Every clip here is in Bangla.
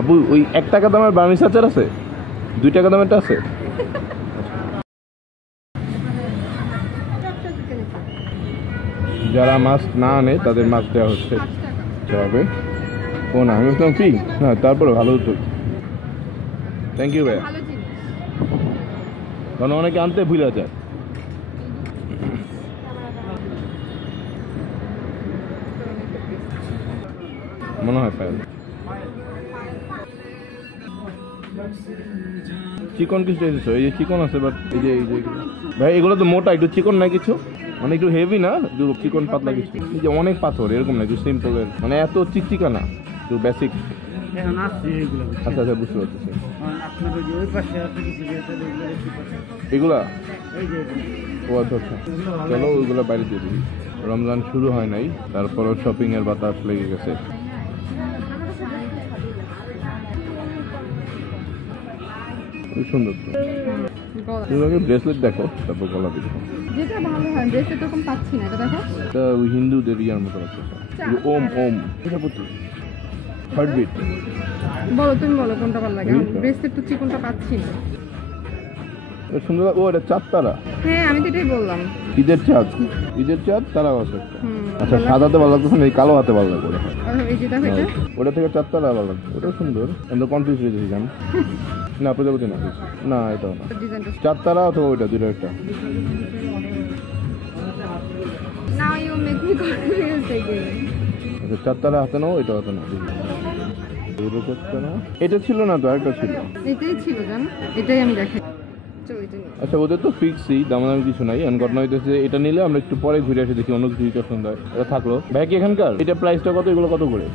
আবু ওই 1 টাকা দামের বার্মিজ আচার আছে, 2 টাকা দামেরটা আছে। যারা মাছ না আনে তাদের মাছ দেওয়া হচ্ছে হবে। ও না, আমি বলছিলাম ফ্রি। হ্যাঁ, তারপরে ভালো উত্তর। থ্যাংক ইউ ভাইয়া। কারণ অনেকে আনতে ভুলে যায়। মনে হয় পায় চিকন কিছু এসেছো, এই যে চিকন আছে, বাট এই যে ভাই এগুলো তো মোটা, একটু চিকন না কিছু, মানে একটু হেভি না, একটু চিকন পাতলা কিছু। এই যে অনেক পাথর এরকম না, একটু সিম্পলের, মানে এত চিকচিকা না, একটু বেসিক। আচ্ছা আচ্ছা, বুঝতে পারতেছি। এগুলা ও আচ্ছা আচ্ছা, চলো ওইগুলো বাইরে দিয়ে দিই। রমজান শুরু হয় নাই, তারপরও শপিং এর বাতাস লেগে গেছে। সুন্দর তো, তুমি আগে ব্রেসলেট দেখো, তারপর গলা দেখো। যেটা ভালো হয়, ব্রেসলেট এরকম পাচ্ছি না, এটা দেখো। এটা ওই হিন্দুদের ইয়ার মতো লাগতেছে, ওম ওম। এটা বুঝছো, হার্টবিট। বলো, তুমি বলো কোনটা ভালো লাগে। ব্রেসলেট তো চিকনটা পাচ্ছি না। সুন্দর। ও এটা চাঁদ তারা। হ্যাঁ, আমি তো এটাই বললাম, ঈদের চাঁদ। ঈদের চাঁদ তারা আছে একটা। আচ্ছা, সাদাতে ভালো লাগতেছে না, এই কালো হাতে ভালো লাগবে। এই যেটা হইছে ওটা থেকে চাঁদ তারা ভালো লাগবে, ওটাও সুন্দর। আমরা কনফিউজ হয়ে যাচ্ছি জান। না, প্রজাপতি না, না এটাও না। চাঁদ তারা অথবা ওইটা, দুটো একটা। Now you make me confuse again। আচ্ছা, চাঁদ তারা হাতে নাও, এটা হাতে নাও। এটা ছিল না তো, আরেকটা ছিল। এটাই ছিল জান, এটাই আমি দেখি। আচ্ছা, ওদের তো ফিক্সই, দামাদামি কিছু নাই। এখন ঘটনা হইতেছে, এটা নিলে আমরা একটু পরে ঘুরে আসি, দেখি অন্য কিছু পছন্দ হয়। এটা থাকলো ভাই কি এখানকার, এটা প্রাইসটা কত, এগুলো কত করে?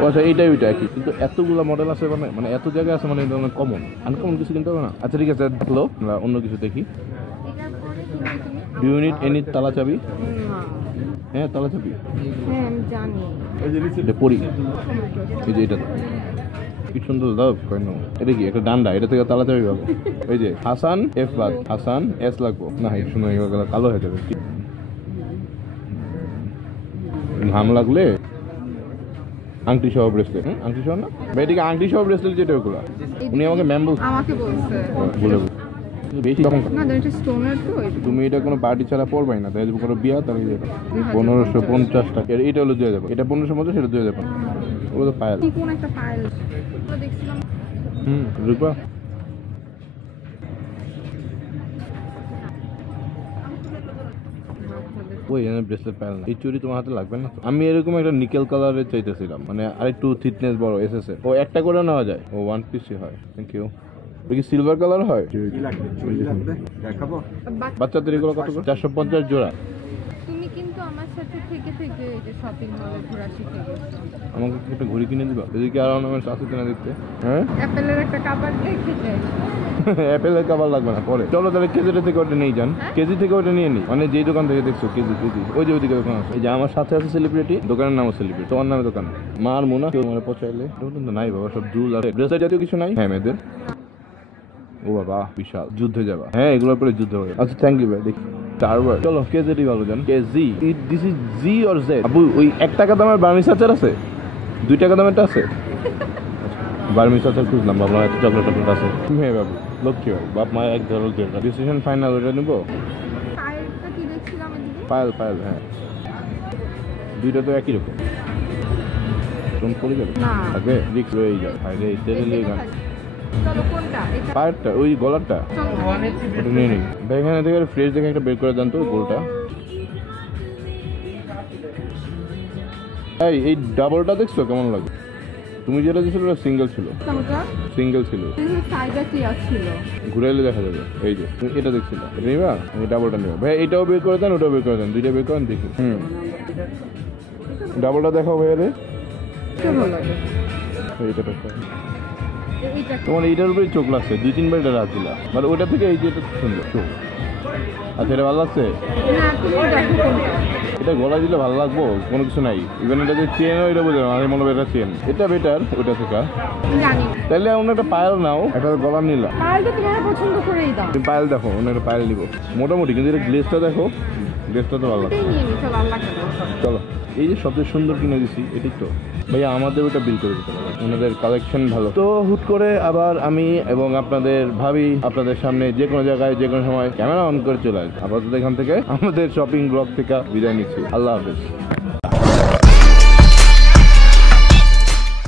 ও আচ্ছা, এইটাই ওইটা একই, কিন্তু এতগুলো মডেল আছে, মানে এত জায়গায় আছে, মানে এটা কমন, আনকমন কিছু কিনতে হবে না। আচ্ছা ঠিক আছে, থাকলো, আমরা অন্য কিছু দেখি। ডু ইউ নিড এনি তালা চাবি? হ্যাঁ, তালা চাবি। হ্যাঁ, আমি জানি। এটা পরি, এই যে এটা কি সুন্দর দাও। কেন এটা কি একটা ডান্ডা, এটা থেকে তালা চাবি পাবো। ওই যে হাসান এফ বাদ, হাসান এস লাগবো না, এই শুনে কালো হয়ে যাবে। ঘাম লাগলে আংটি সহ ব্রেসলেট। আংটি সহ না ভাই, এদিকে আংটি সহ ব্রেসলেট যেটা, ওগুলো উনি আমাকে ম্যাম আমাকে বলছে, বলে বেশি তখন না এটা স্টোনের তো। তুমি এটা কোনো পার্টি ছাড়া পড়বাই না, তাই কোনো বিয়া, তাহলে 1550 টাকা। এটা হলো 2000, এটা 1550, সেটা 2000। ওগুলো তো পায়েল, কোন একটা পায়েল দেখছিলাম। রূপা। ওই ব্রেসলেট পাইল না, এই চুড়ি তোমার হাতে লাগবে না। আমি এরকম একটা নিকেল কালারের চাইতেছিলাম, মানে আরেকটু থিকনেস বড় এসএস এর। ও একটা করে নেওয়া যায়, ও 1 পিসই হয়। Thank you. কি সিলভার কালার হয়? বাচ্চাদের এগুলো কত করে? 450 জোড়া। তুমি কিন্তু আমার সাথে থেকে থেকে এই যে শপিং মলে ঘোরা শিখে গেছো। আমাকে একটা ঘড়ি কিনে দিবা? এদিকে আর অর্নামেন্টস আছে কিনা দেখতে। হ্যাঁ, অ্যাপেলের একটা কভার দেখেছে। অ্যাপেলের কভার লাগবে না, পরে চলো তাহলে কেজিটা থেকে ওটা নিয়ে যান। কেজি থেকে ওটা নিয়ে নি, মানে যেই দোকান থেকে দেখছো কেজি কেজি, ওই যে ওইদিকে দোকান আছে। এই যে আমার সাথে আছে সেলিব্রিটি, দোকানের নামও সেলিব্রিটি, তোমার নামে দোকান। মার মোনা কেউ মানে পচাইলে তো নাই বাবা, সব জুল আছে, ব্রেসলেট জাতীয় কিছু নাই। হ্যাঁ মেয়েদের। ও বাবা, বিশাল যুদ্ধে যাবা। হ্যাঁ, এগুলোর পরে যুদ্ধ হবে। আচ্ছা থ্যাংক ইউ ভাই, দেখি চারবার। চলো কেজি ভালো জান, KG. This is G or Z? Abu ওই 1 টাকা দামের বার্মিজ আচার আছে, 2 টাকা দামেরটা আছে। বার্মিজ আচার খুঁজলাম, বাবা এত চকলেট টকলেট আছে। হ্যাঁ বাবু, লক্ষ্মী বাবু, বাপ মা এক ধরল যেটা ডিসিশন ফাইনাল, ওটা নেবো। পায়েলটা কি দেখছিলাম এদিকে? পায়েল পায়েল, হ্যাঁ, দুইটা তো একই রকম। কোন পড়ে যাবে আগে রিক্স রয়ে যায়। ভাই রে, তেলে গান। চলো কোনটা? এটা পায়েরটা, ওই গলারটা, ওটা নিয়ে নিই ভাই। এখানে থেকে ফ্রেশ দেখে একটা বের করে দেন তো গোলটা। এই ডাবলটা দেখছো কেমন লাগে? তুমি যেটা দিয়েছিল ওটা সিঙ্গেল ছিল, সিঙ্গেল ছিল, সাইডে কি ছিল, ঘুরাইলে দেখা যাবে। এই যে তুমি এটা দেখছিল, এটা নিবা, এই ডাবলটা নিবা ভাই। এটাও বের করে দেন, ওটাও বের করে দেন, দুইটা বের করেন দেখি। ডাবলটা দেখাও ভাইয়া রে, এইটা দেখো। তোমার এইটার উপরে চোখ লাগছে, 2-3 বার এটা রাত দিলা, মানে ওইটা থেকে এই যে এটা সুন্দর চোখ। আচ্ছা, এটা ভালো লাগছে। এটা গলা দিলে ভালো লাগবো, কোনো কিছু নাই। ইভেন এটা যে চেন, এটা বোঝা আমি মনে হয় এটা চেন, এটা বেটার ওইটা থেকে। তাহলে অন্য একটা পায়েল নাও, একটা গলা নিলাম। তুমি পায়েল দেখো, অন্য একটা পায়েল নিবো মোটামুটি, কিন্তু এটা গ্লেসটা দেখো, ড্রেসটা তো ভালো লাগছে। ওটাই নিয়ে নি, চল আর লাগবে না। চলো, এই যে সবচেয়ে সুন্দর কিনে দিছি এটাই তো ভাইয়া, আমাদের ওটা বিল করে দিতে পারবে, ওনাদের কালেকশন ভালো। তো হুট করে আবার আমি এবং আপনাদের ভাবি আপনাদের সামনে যে কোনো জায়গায় যে কোনো সময় ক্যামেরা অন করে চলে আসবে। আপাতত এখান থেকে আমাদের শপিং ব্লগ থেকে বিদায় নিচ্ছি। আল্লাহ হাফেজ।